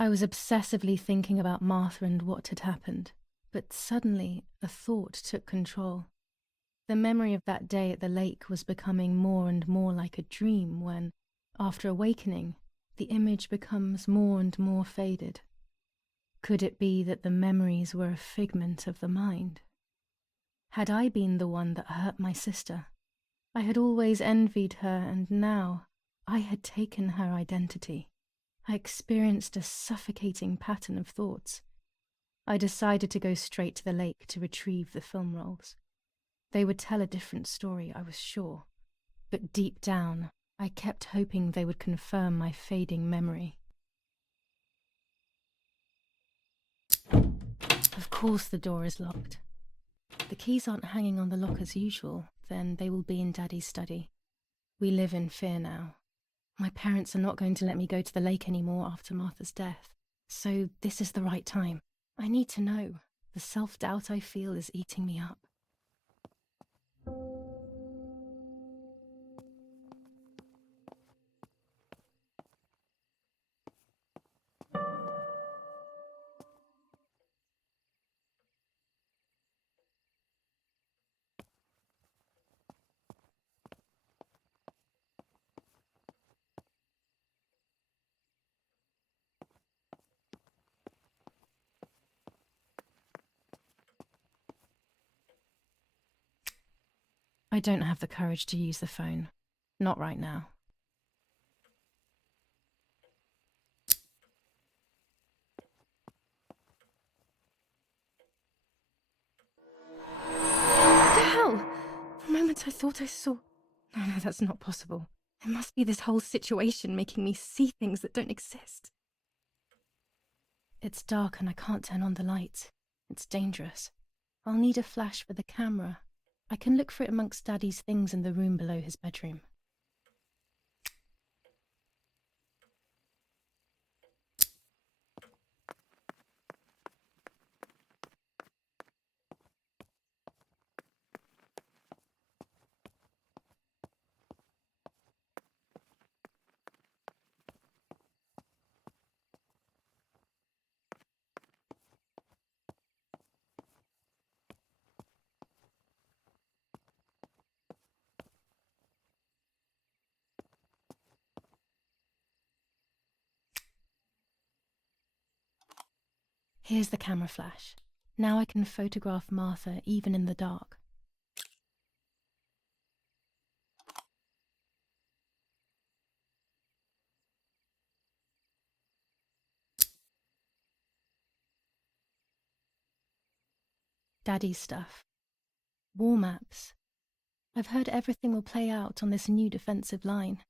I was obsessively thinking about Martha and what had happened, but suddenly a thought took control. The memory of that day at the lake was becoming more and more like a dream when, after awakening, the image becomes more and more faded. Could it be that the memories were a figment of the mind? Had I been the one that hurt my sister? I had always envied her, and now I had taken her identity. I experienced a suffocating pattern of thoughts. I decided to go straight to the lake to retrieve the film rolls. They would tell a different story, I was sure, but deep down, I kept hoping they would confirm my fading memory. Of course the door is locked. The keys aren't hanging on the lock as usual, then they will be in Daddy's study. We live in fear now. My parents are not going to let me go to the lake anymore after Martha's death, so this is the right time. I need to know. The self-doubt I feel is eating me up. I don't have the courage to use the phone. Not right now. What the hell? For a moment I thought I saw... No, that's not possible. It must be this whole situation making me see things that don't exist. It's dark and I can't turn on the light. It's dangerous. I'll need a flash for the camera. I can look for it amongst Daddy's things in the room below his bedroom. Here's the camera flash. Now I can photograph Martha even in the dark. Daddy's stuff. War maps. I've heard everything will play out on this new defensive line.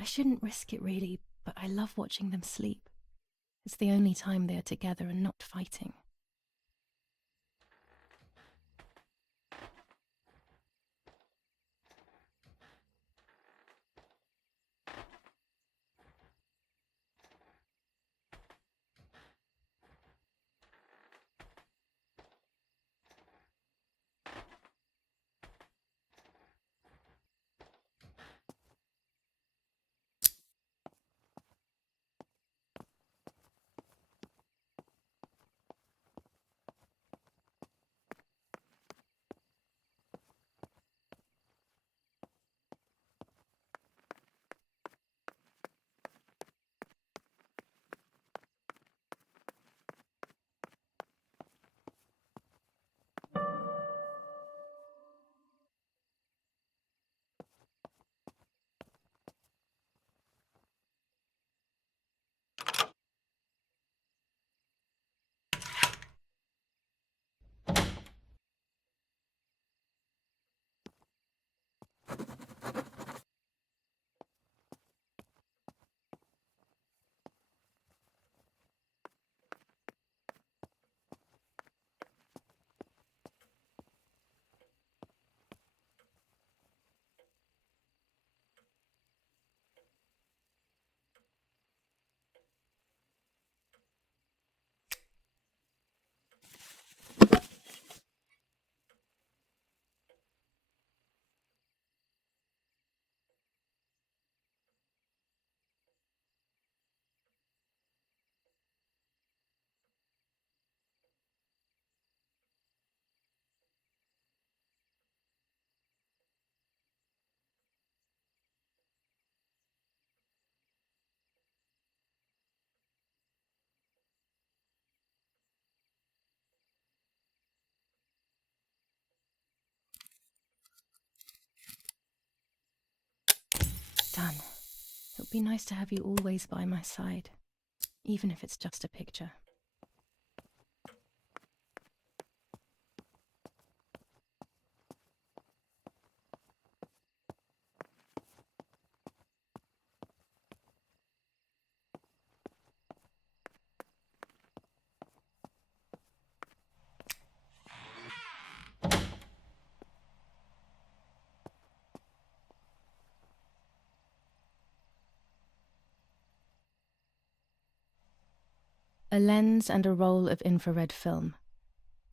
I shouldn't risk it really, but I love watching them sleep. It's the only time they are together and not fighting. sun. It would be nice to have you always by my side, even if it's just a picture. A lens and a roll of infrared film.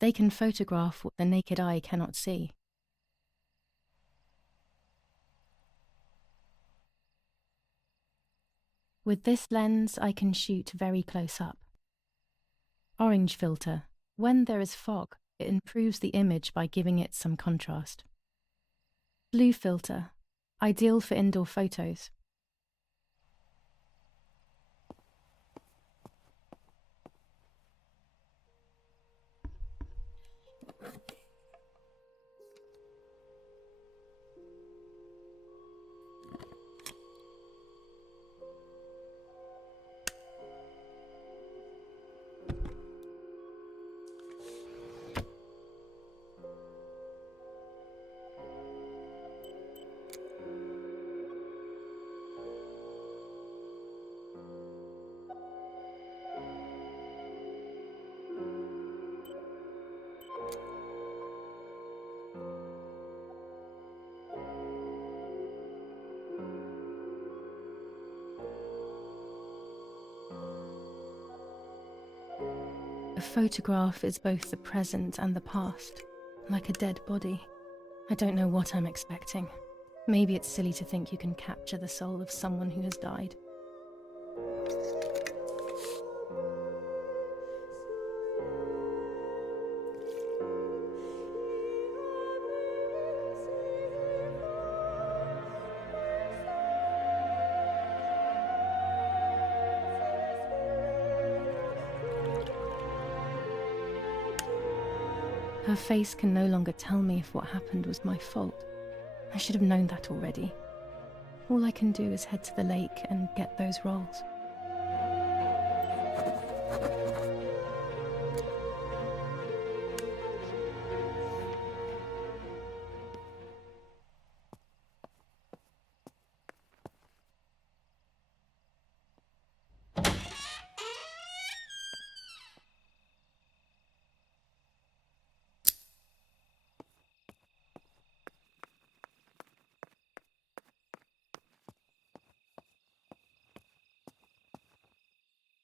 They can photograph what the naked eye cannot see. With this lens, I can shoot very close up. Orange filter. When there is fog, it improves the image by giving it some contrast. Blue filter. Ideal for indoor photos. A photograph is both the present and the past, like a dead body. I don't know what I'm expecting. Maybe it's silly to think you can capture the soul of someone who has died. Her face can no longer tell me if what happened was my fault. I should have known that already. All I can do is head to the lake and get those rolls.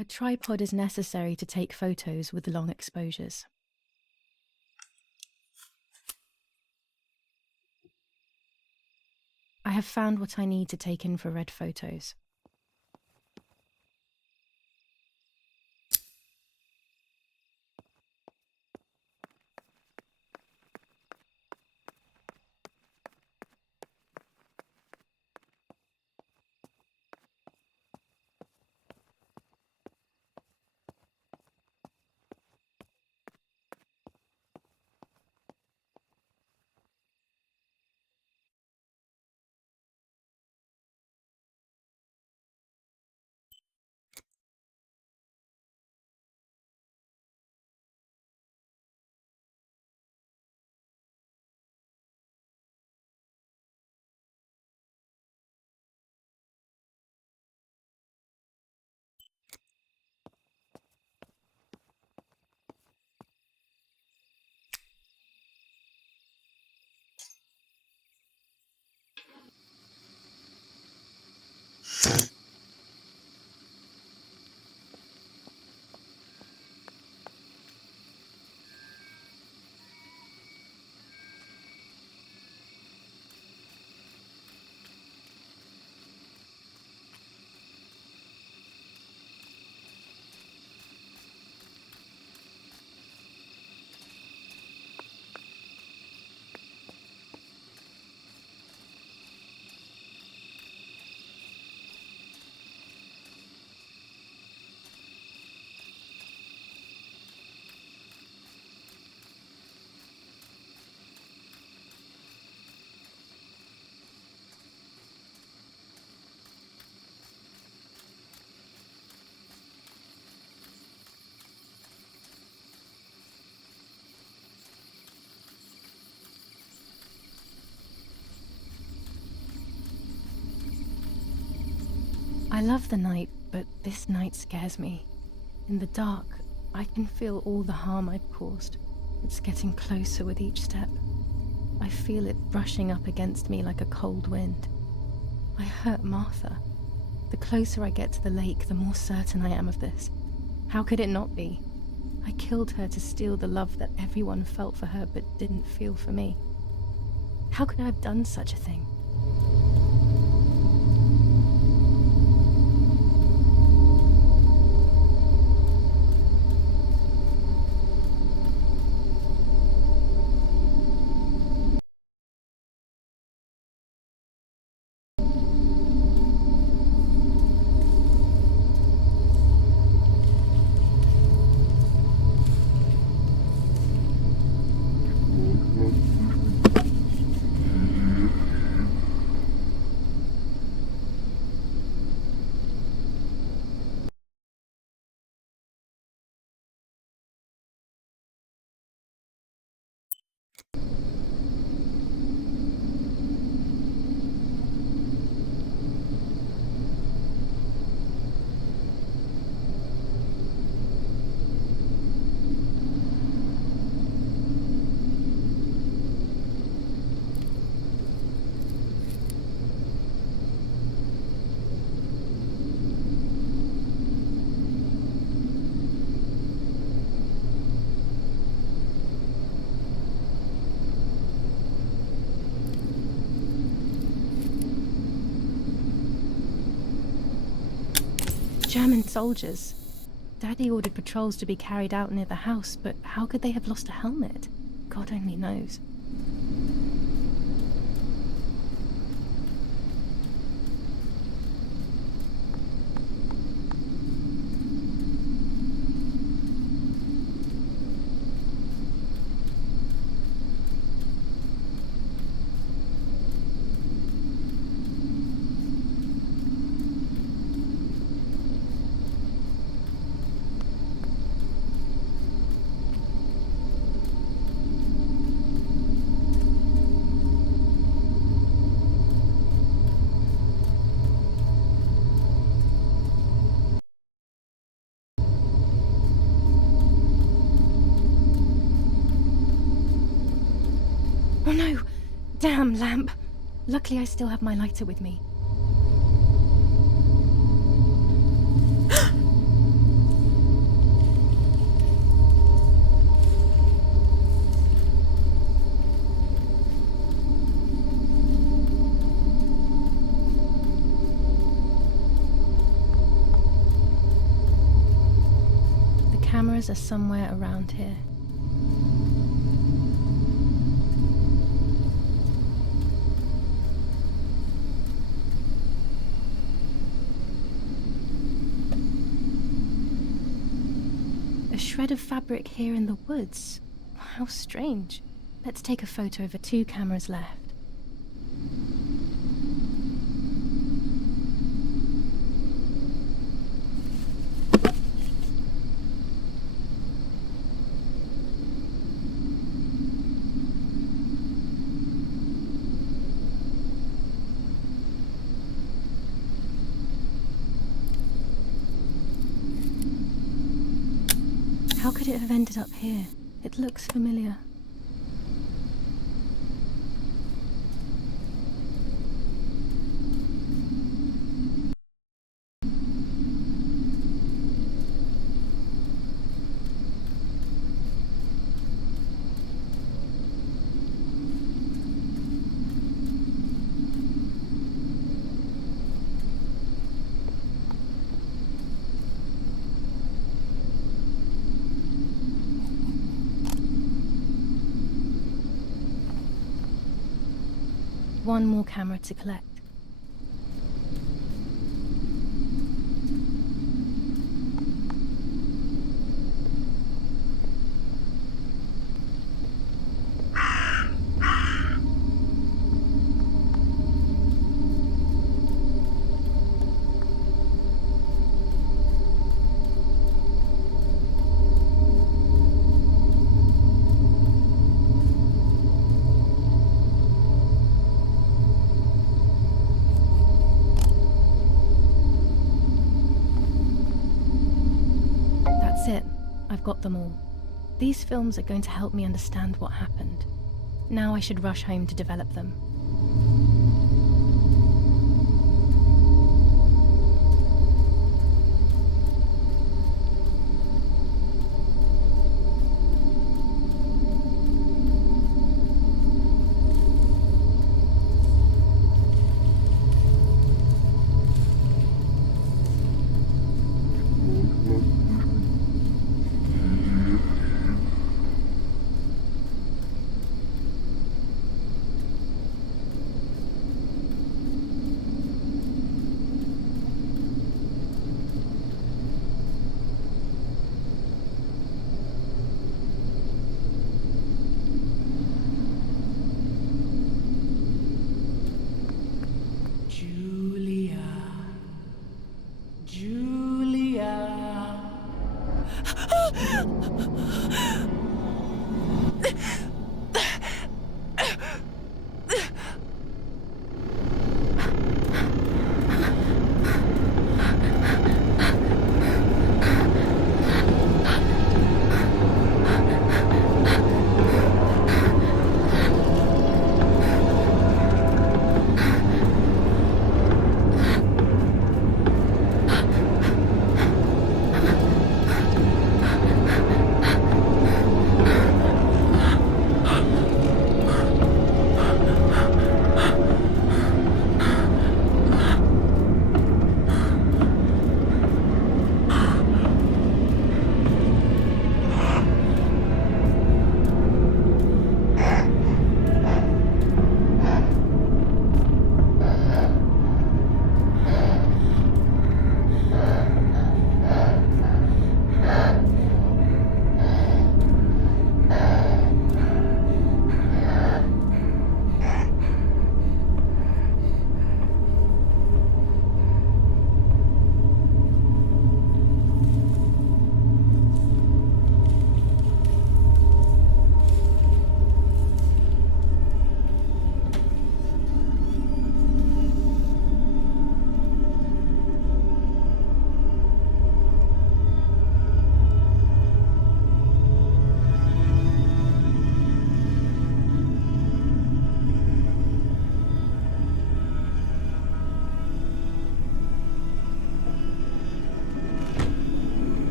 A tripod is necessary to take photos with long exposures. I have found what I need to take infrared photos. I love the night, but this night scares me. In the dark, I can feel all the harm I've caused. It's getting closer with each step. I feel it brushing up against me like a cold wind. I hurt Martha. The closer I get to the lake, the more certain I am of this. How could it not be? I killed her to steal the love that everyone felt for her but didn't feel for me. How could I have done such a thing? German soldiers. Daddy ordered patrols to be carried out near the house, but how could they have lost a helmet? God only knows. Oh no! Damn lamp! Luckily I still have my lighter with me. The cameras are somewhere around here. A shred of fabric here in the woods. How strange. Let's take a photo of the 2 cameras left. How could it have ended up here? It looks familiar. One more camera to collect. got them all. These films are going to help me understand what happened. Now I should rush home to develop them.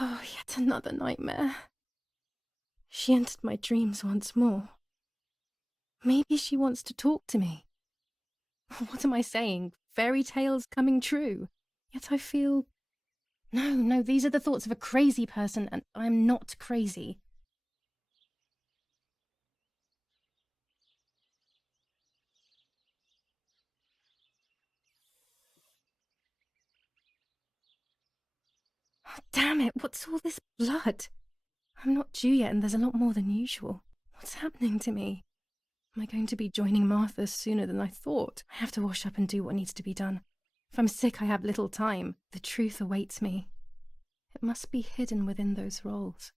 Oh, yet another nightmare. She entered my dreams once more. Maybe she wants to talk to me. What am I saying? Fairy tales coming true. Yet I feel... No, these are the thoughts of a crazy person, and I'm not crazy. Oh, damn it, what's all this blood? I'm not Giulia, and there's a lot more than usual. What's happening to me? Am I going to be joining Martha sooner than I thought? I have to wash up and do what needs to be done. If I'm sick, I have little time. The truth awaits me. It must be hidden within those rolls.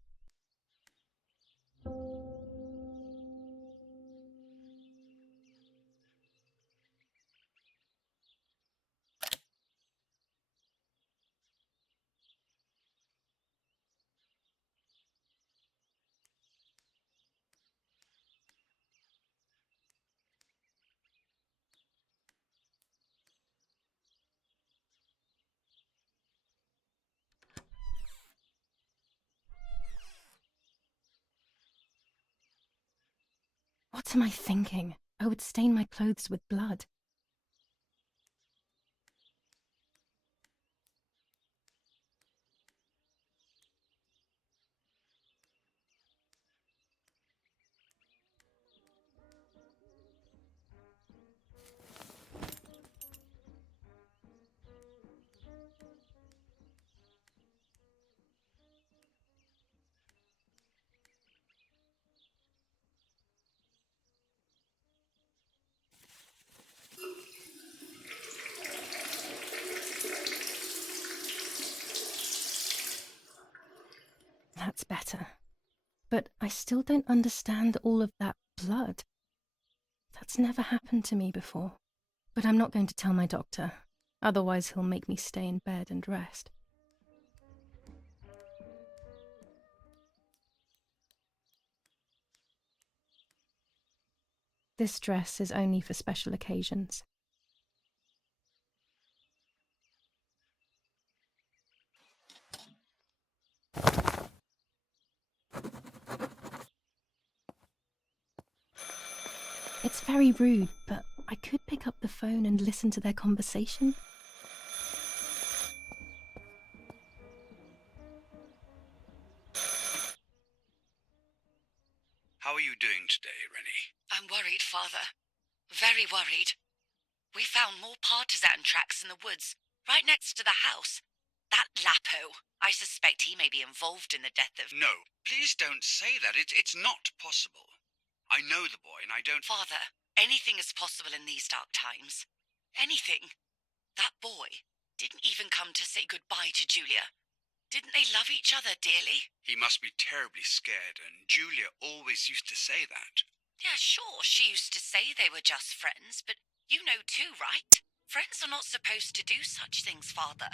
What am I thinking? I would stain my clothes with blood. That's better. But I still don't understand all of that blood. That's never happened to me before. But I'm not going to tell my doctor. Otherwise he'll make me stay in bed and rest. This dress is only for special occasions. It's very rude, but I could pick up the phone and listen to their conversation. How are you doing today, Rennie? I'm worried, Father. Very worried. We found more partisan tracks in the woods, right next to the house. That Lapo, I suspect he may be involved in the death of... No, please don't say that. It's not possible. I know the boy and I don't... Father, anything is possible in these dark times. Anything. That boy didn't even come to say goodbye to Giulia. Didn't they love each other dearly? He must be terribly scared, and Giulia always used to say that. Yeah, sure, she used to say they were just friends, but you know too, right? Friends are not supposed to do such things, Father.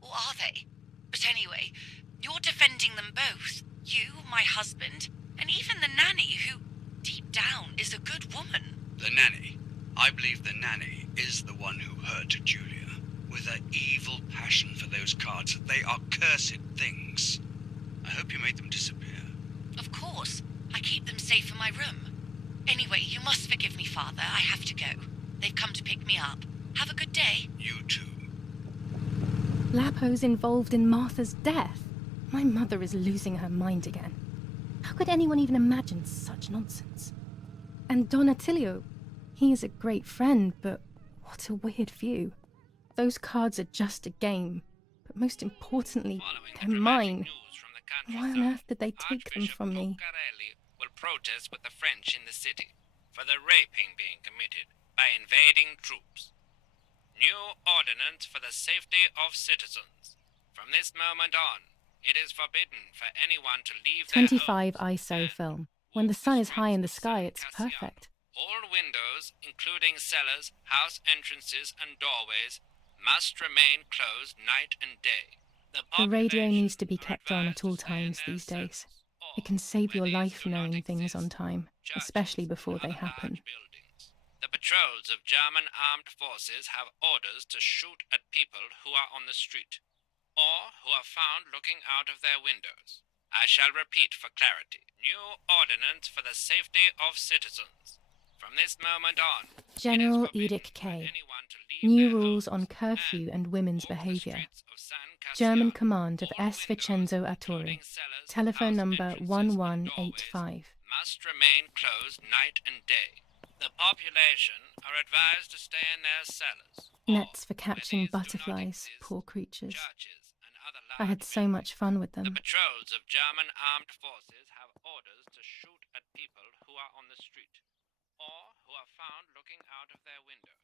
Or are they? But anyway, you're defending them both. You, my husband, and even the nanny who, deep down, is a good woman. The nanny. I believe the nanny is the one who hurt Giulia. With her evil passion for those cards. They are cursed things. I hope you made them disappear. Of course. I keep them safe in my room. Anyway, you must forgive me, Father. I have to go. They've come to pick me up. Have a good day. You too. Lapo's involved in Martha's death. My mother is losing her mind again. How could anyone even imagine such nonsense? And Don Attilio, he is a great friend, but what a weird view. Those cards are just a game, but most importantly, they're mine. Why on earth did they take them from me? Will protest with the French in the city for the raping being committed by invading troops. New ordinance for the safety of citizens. From this moment on, it is forbidden for anyone to leave their 25 homes ISO and film. When the sun is high in the sky, it's Cassiano. perfect. All windows, including cellars, house entrances, and doorways, must remain closed night and day. The radio needs to be kept on at all times these days. It can save your life knowing things on time, especially before they happen. The patrols of German armed forces have orders to shoot at people who are on the street, or who are found looking out of their windows. I shall repeat for clarity. New ordinance for the safety of citizens. From this moment on, General Edict K. New rules on curfew and women's behaviour. German command of S. Vincenzo Attore. Telephone number 1185. Must remain closed night and day. The population are advised to stay in their cellars. Nets for catching butterflies, poor creatures. I had so much fun with them. The patrols of German armed forces have orders to shoot at people who are on the street, or found looking out of their windows.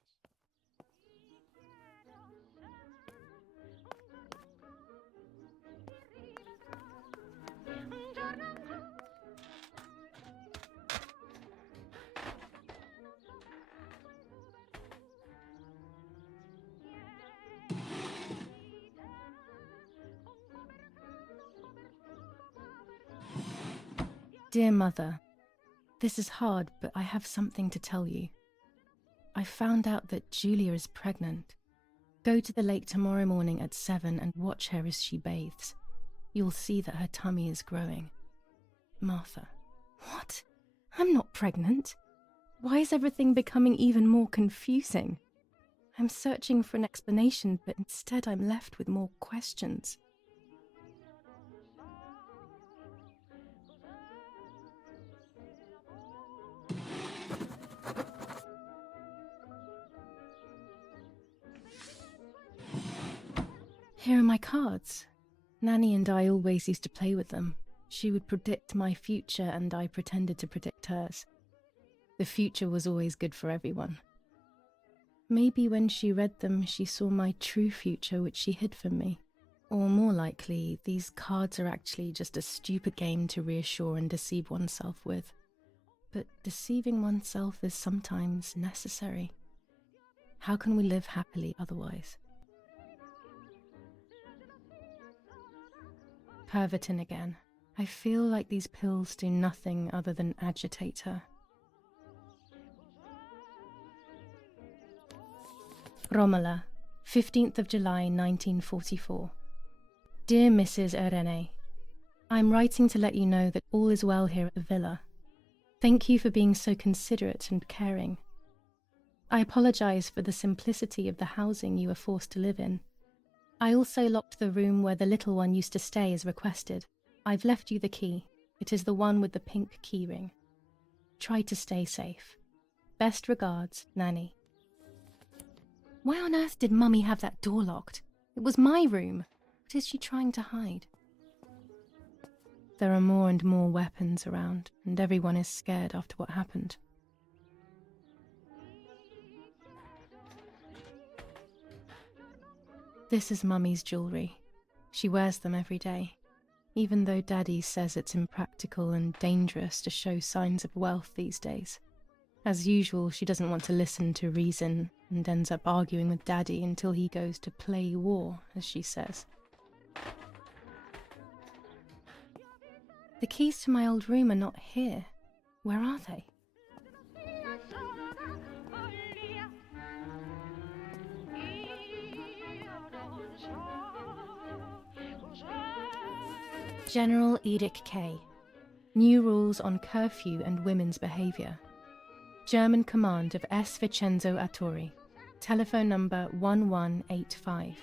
Dear Mother, this is hard, but I have something to tell you. I found out that Giulia is pregnant. Go to the lake tomorrow morning at 7 and watch her as she bathes. You'll see that her tummy is growing. Martha. What? I'm not pregnant. Why is everything becoming even more confusing? I'm searching for an explanation, but instead I'm left with more questions. Here are my cards. Nanny and I always used to play with them. She would predict my future and I pretended to predict hers. The future was always good for everyone. Maybe when she read them, she saw my true future, which she hid from me. Or more likely, these cards are actually just a stupid game to reassure and deceive oneself with. But deceiving oneself is sometimes necessary. How can we live happily otherwise? Pervertin again. I feel like these pills do nothing other than agitate her. Romola, 15th of July 1944. Dear Mrs. Irene, I'm writing to let you know that all is well here at the villa. Thank you for being so considerate and caring. I apologize for the simplicity of the housing you were forced to live in. I also locked the room where the little one used to stay as requested. I've left you the key. It is the one with the pink keyring. Try to stay safe. Best regards, Nanny. Why on earth did Mummy have that door locked? It was my room. What is she trying to hide? There are more and more weapons around, and everyone is scared after what happened. This is Mummy's jewellery. She wears them every day, even though Daddy says it's impractical and dangerous to show signs of wealth these days. As usual, she doesn't want to listen to reason and ends up arguing with Daddy until he goes to play war, as she says. The keys to my old room are not here. Where are they? General Edict K. New rules on curfew and women's behaviour. German command of S. Vincenzo Attori. Telephone number 1185.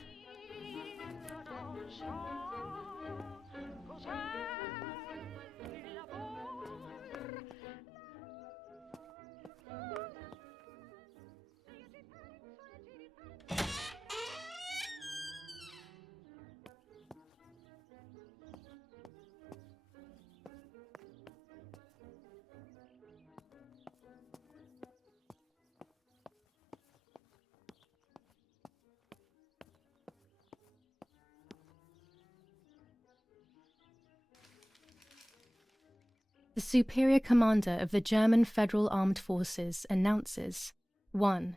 The Superior Commander of the German Federal Armed Forces announces 1.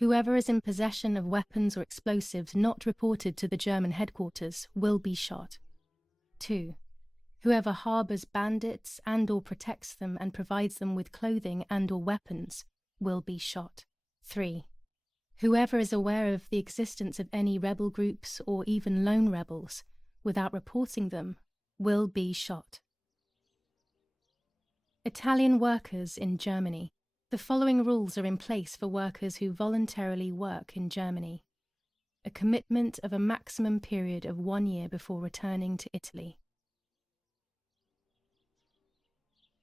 Whoever is in possession of weapons or explosives not reported to the German headquarters will be shot. 2. Whoever harbours bandits and/or protects them and provides them with clothing and/or weapons will be shot. 3. Whoever is aware of the existence of any rebel groups or even lone rebels without reporting them will be shot. Italian workers in Germany. The following rules are in place for workers who voluntarily work in Germany. A commitment of a maximum period of 1 year before returning to Italy.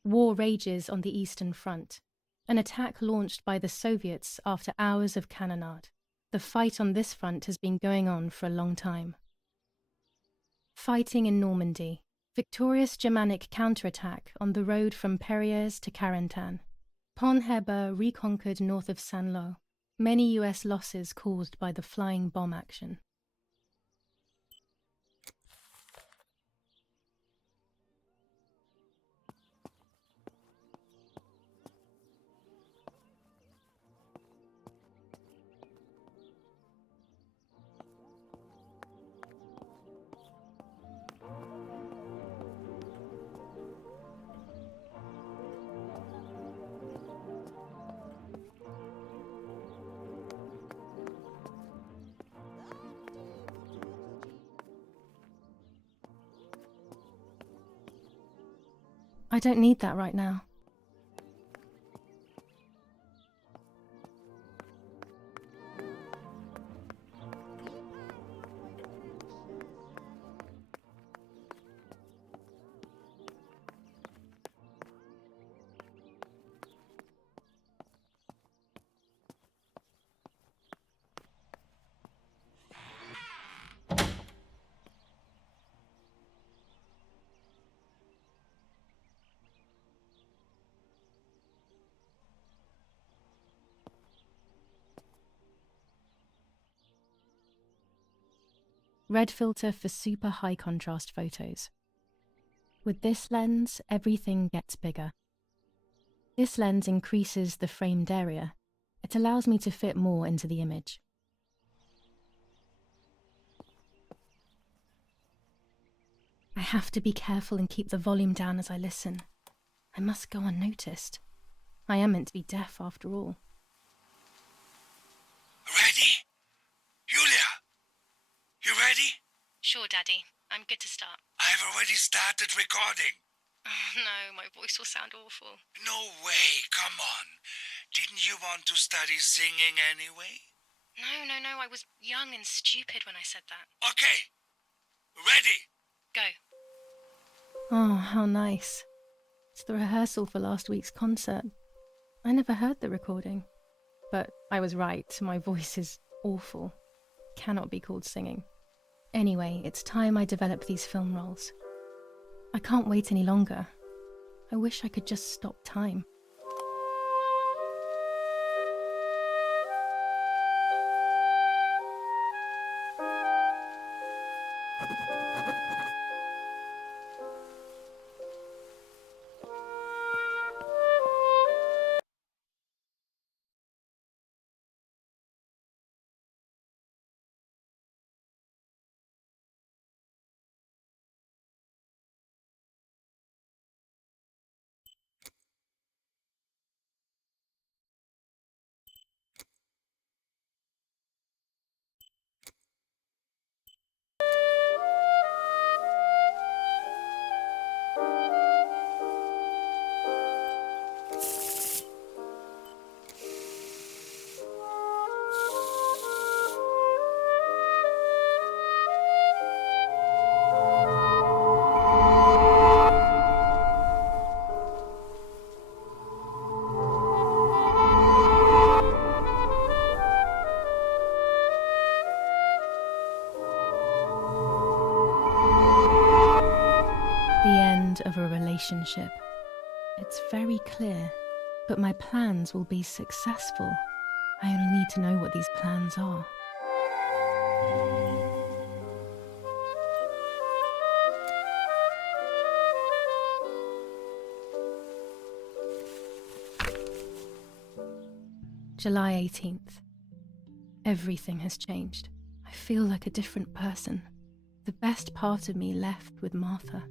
War rages on the Eastern Front. An attack launched by the Soviets after hours of cannonade. The fight on this front has been going on for a long time. Fighting in Normandy. Victorious Germanic counterattack on the road from Perriers to Carentan. Pont Heber reconquered north of Saint-Lô. Many US losses caused by the flying bomb action. I don't need that right now. Red filter for super high contrast photos. With this lens, everything gets bigger. This lens increases the framed area. It allows me to fit more into the image. I have to be careful and keep the volume down as I listen. I must go unnoticed. I am meant to be deaf after all. Ready? Giulia? You ready? Sure, Daddy. I'm good to start. I've already started recording. Oh no, my voice will sound awful. No way, come on. Didn't you want to study singing anyway? No, I was young and stupid when I said that. Okay, ready? Go. Oh, how nice. It's the rehearsal for last week's concert. I never heard the recording. But I was right, my voice is awful. Cannot be called singing. Anyway, it's time I develop these film roles. I can't wait any longer. I wish I could just stop time. Of a relationship. It's very clear, but my plans will be successful. I only need to know what these plans are. July 18th. Everything has changed. I feel like a different person. The best part of me left with Martha.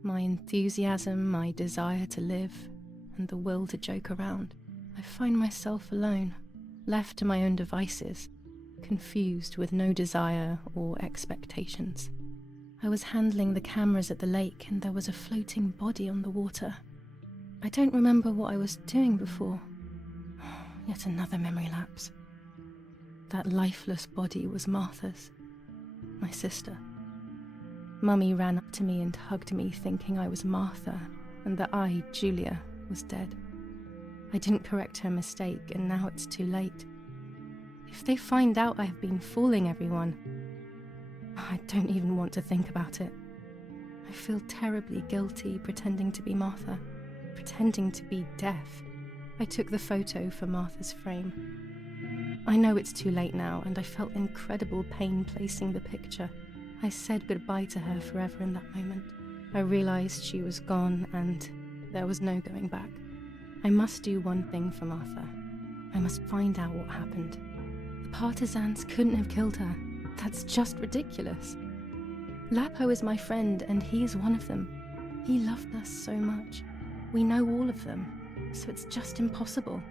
My enthusiasm, my desire to live, and the will to joke around. I find myself alone, left to my own devices, confused with no desire or expectations. I was handling the cameras at the lake and there was a floating body on the water. I don't remember what I was doing before. Yet another memory lapse. That lifeless body was Martha's, my sister. Mummy ran up to me and hugged me, thinking I was Martha, and that I, Giulia, was dead. I didn't correct her mistake, and now it's too late. If they find out I have been fooling everyone, I don't even want to think about it. I feel terribly guilty pretending to be Martha, pretending to be deaf. I took the photo for Martha's frame. I know it's too late now, and I felt incredible pain placing the picture. I said goodbye to her forever in that moment. I realized she was gone, and there was no going back. I must do one thing for Martha. I must find out what happened. The partisans couldn't have killed her. That's just ridiculous. Lapo is my friend, and he's one of them. He loved us so much. We know all of them, so it's just impossible.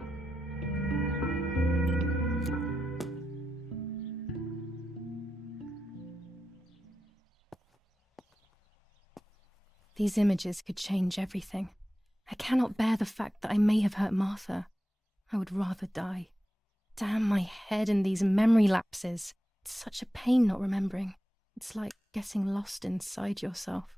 These images could change everything. I cannot bear the fact that I may have hurt Martha. I would rather die. Damn my head and these memory lapses. It's such a pain not remembering. It's like getting lost inside yourself.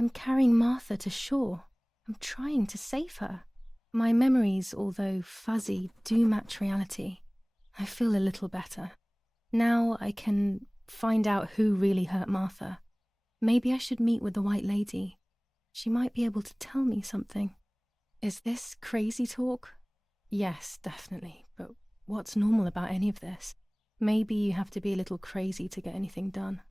I'm carrying Martha to shore. I'm trying to save her. My memories, although fuzzy, do match reality. I feel a little better. Now I can find out who really hurt Martha. Maybe I should meet with the White Lady. She might be able to tell me something. Is this crazy talk? Yes, definitely. But what's normal about any of this? Maybe you have to be a little crazy to get anything done.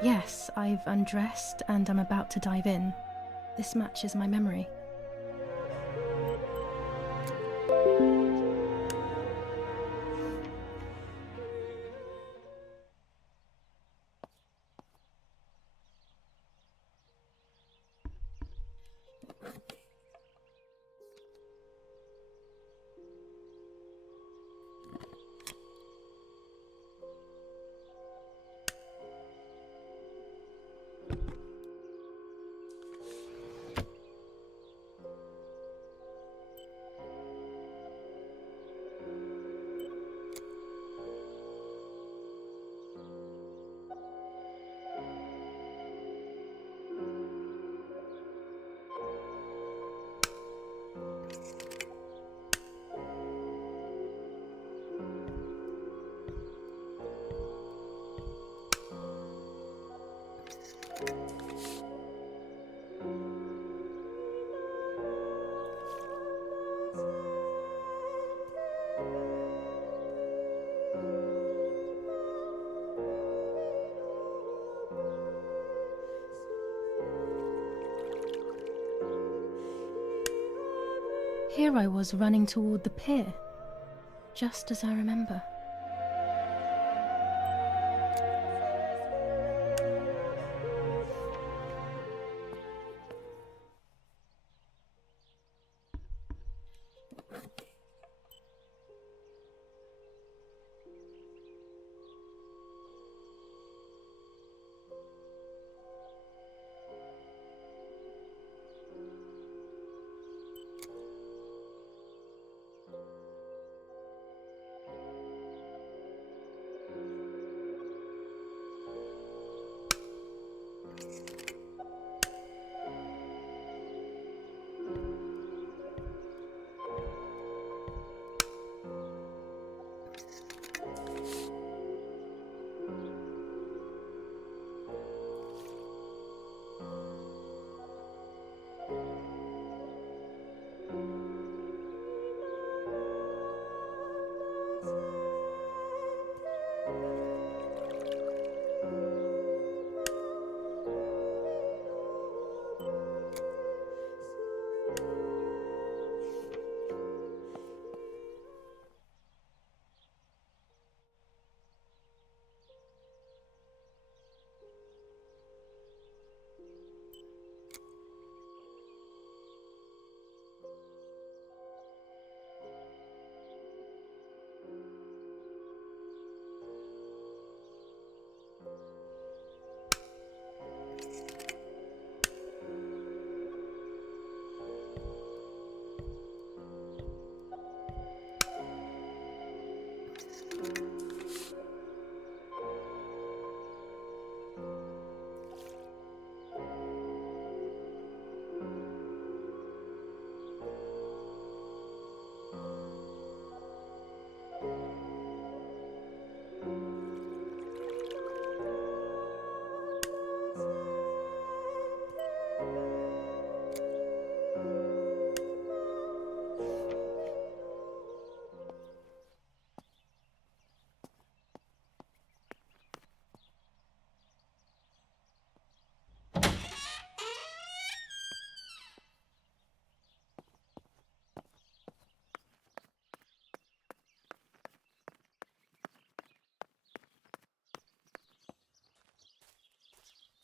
Yes, I've undressed and I'm about to dive in. This matches my memory. here I was running toward the pier, just as I remember.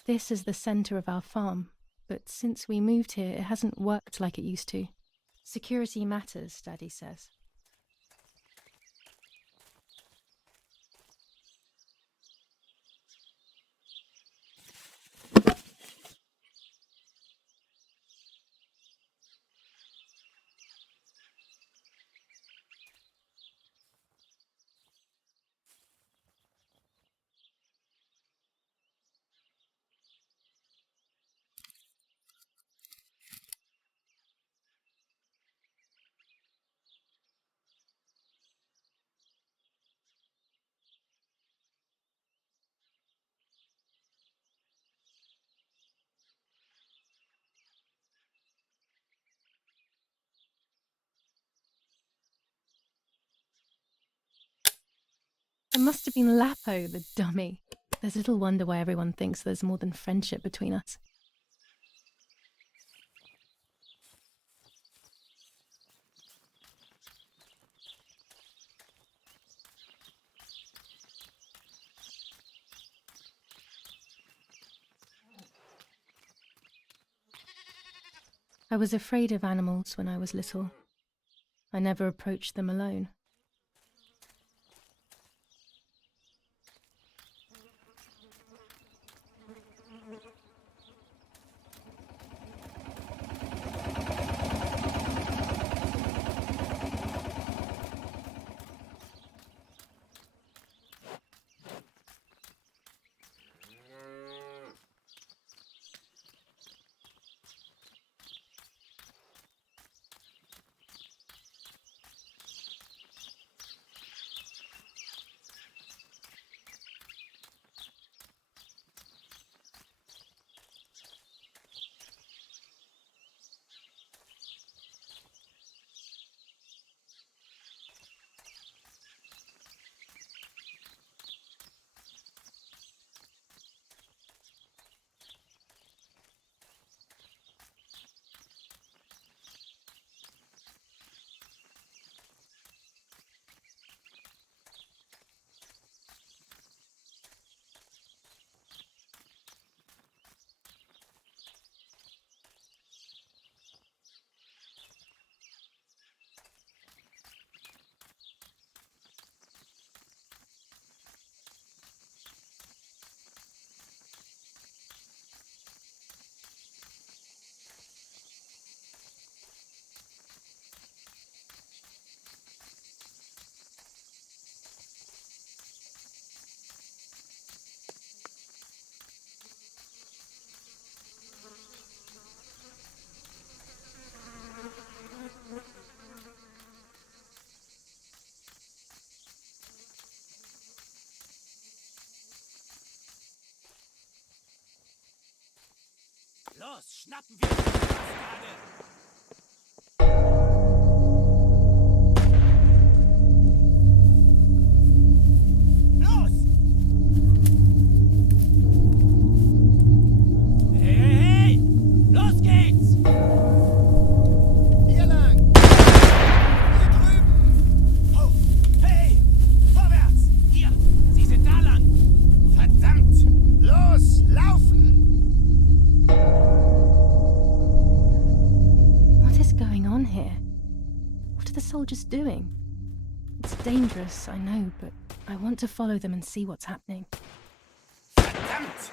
This is the centre of our farm, but since we moved here, it hasn't worked like it used to. Security matters, Daddy says. It must have been Lapo, the dummy. There's little wonder why everyone thinks there's more than friendship between us. I was afraid of animals when I was little. I never approached them alone. Schnappen wir die Bastarde! Los! Hey, hey, hey! Los geht's! Hier lang! Hier drüben! Oh, hey! Vorwärts! Hier! Sie sind da lang! Verdammt! Los! Laufen! What is going on here? What are the soldiers doing? It's dangerous, I know, but I want to follow them and see what's happening. Verdammt!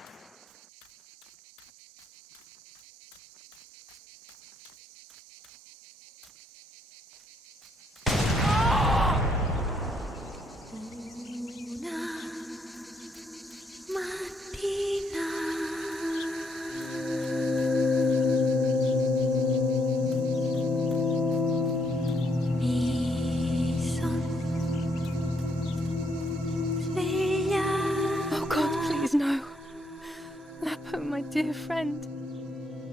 Oh God, please no. Lapo, my dear friend.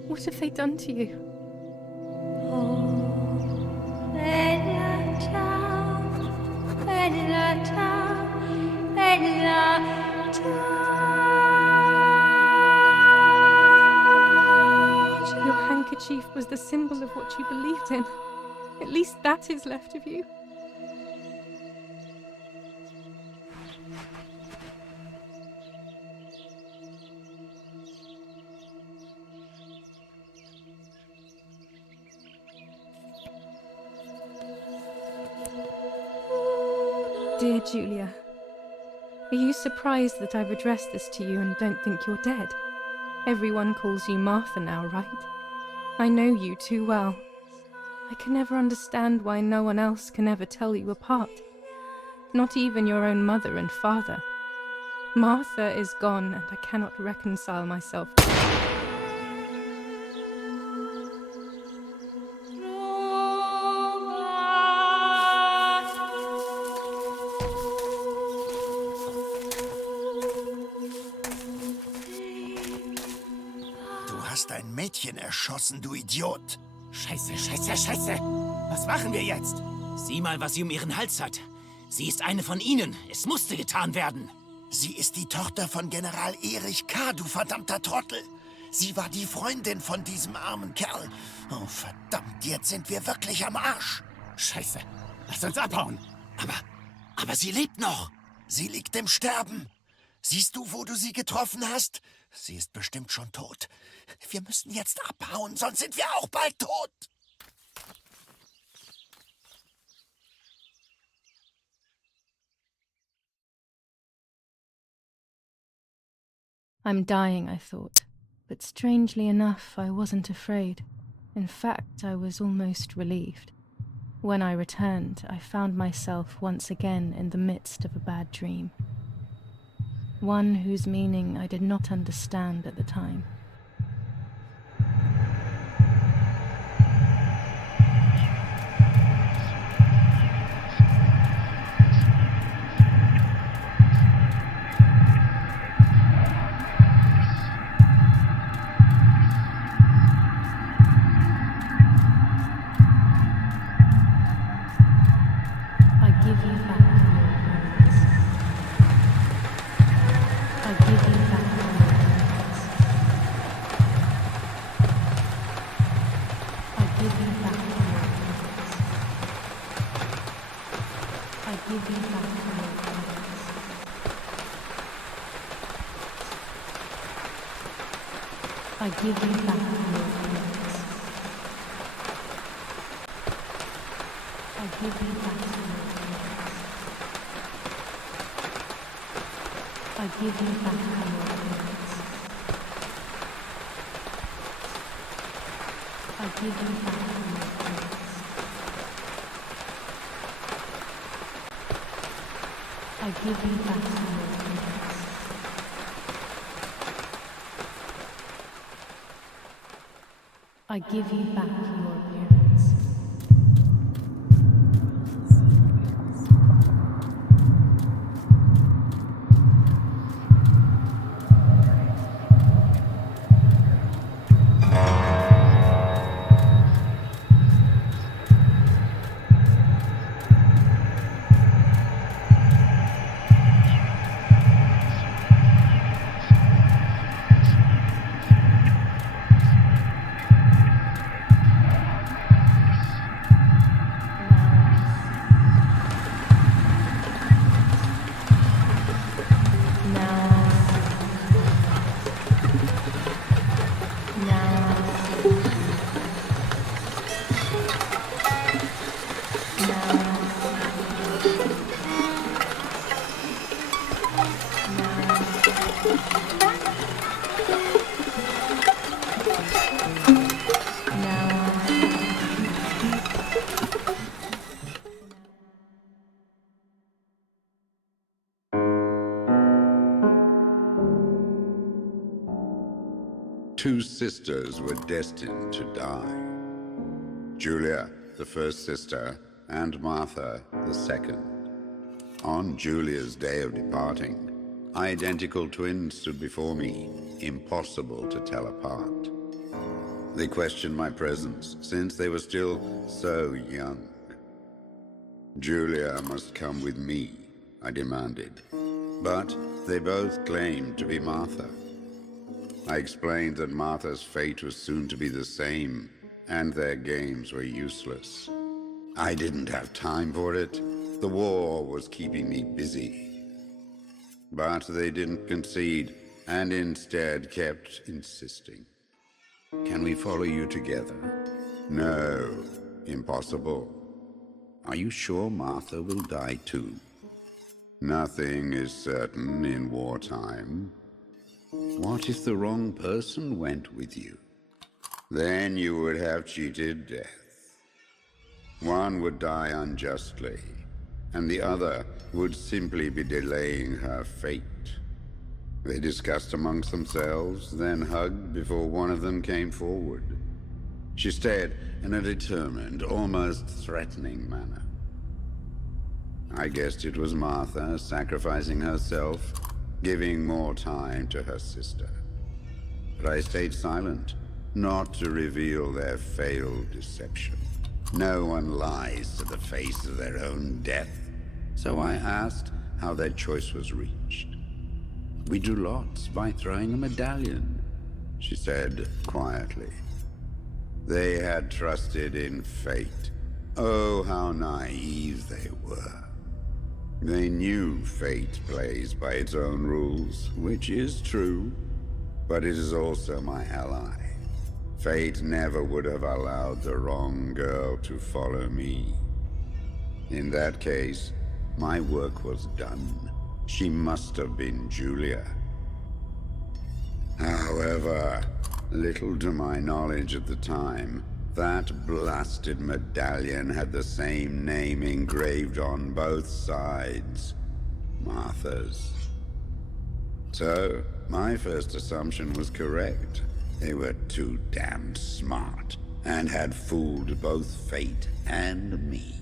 What have they done to you? Your handkerchief was the symbol of what you believed in. At least that is left of you. Dear Giulia, are you surprised that I've addressed this to you and don't think you're dead? Everyone calls you Martha now, right? I know you too well. I can never understand why no one else can ever tell you apart. Not even your own mother and father. Martha is gone and I cannot reconcile myself to it. Du hast ein Mädchen erschossen, du Idiot! Scheiße, scheiße, scheiße! Was machen wir jetzt? Sieh mal, was sie um ihren Hals hat. Sie ist eine von ihnen. Es musste getan werden. Sie ist die Tochter von General Erich K., du verdammter Trottel! Sie war die Freundin von diesem armen Kerl. Oh, verdammt, jetzt sind wir wirklich am Arsch! Scheiße, lass uns abhauen! Aber sie lebt noch. Sie liegt im Sterben. Siehst du, wo du sie getroffen hast? Sie ist bestimmt schon tot. Wir müssen jetzt abhauen, sonst sind wir auch bald tot. I'm dying, I thought, but strangely enough, I wasn't afraid. In fact, I was almost relieved. When I returned, I found myself once again in the midst of a bad dream. One whose meaning I did not understand at the time. I give you back your parents. I give you back your parents. I give you back your parents. I give you back your parents. I give you back your parents. I give you back your parents. I give you back your parents. I give you back your parents. I give you back your parents. I give you back your parents. Two sisters were destined to die. Giulia, the first sister, and Martha, the second. On Giulia's day of departing, identical twins stood before me, impossible to tell apart. They questioned my presence, since they were still so young. Giulia must come with me, I demanded, but they both claimed to be Martha. I explained that Martha's fate was soon to be the same, and their games were useless. I didn't have time for it. The war was keeping me busy. But they didn't concede, and instead kept insisting. Can we follow you together? No, impossible. Are you sure Martha will die too? Nothing is certain in wartime. What if the wrong person went with you? Then you would have cheated death. One would die unjustly, and the other would simply be delaying her fate. They discussed amongst themselves, then hugged before one of them came forward. She stared in a determined, almost threatening manner. I guessed it was Martha sacrificing herself, giving more time to her sister. But I stayed silent, not to reveal their failed deception. No one lies to the face of their own death, so I asked how their choice was reached. We drew lots by throwing a medallion, she said quietly. They had trusted in fate. Oh, how naive they were. They knew fate plays by its own rules, which is true, but it is also my ally. Fate never would have allowed the wrong girl to follow me. In that case, my work was done. She must have been Giulia. However, little to my knowledge at the time, that blasted medallion had the same name engraved on both sides. Martha's. So, my first assumption was correct. They were too damn smart, and had fooled both fate and me.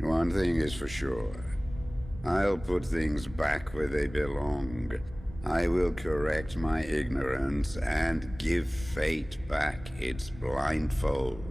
One thing is for sure. I'll put things back where they belong. I will correct my ignorance and give fate back its blindfold.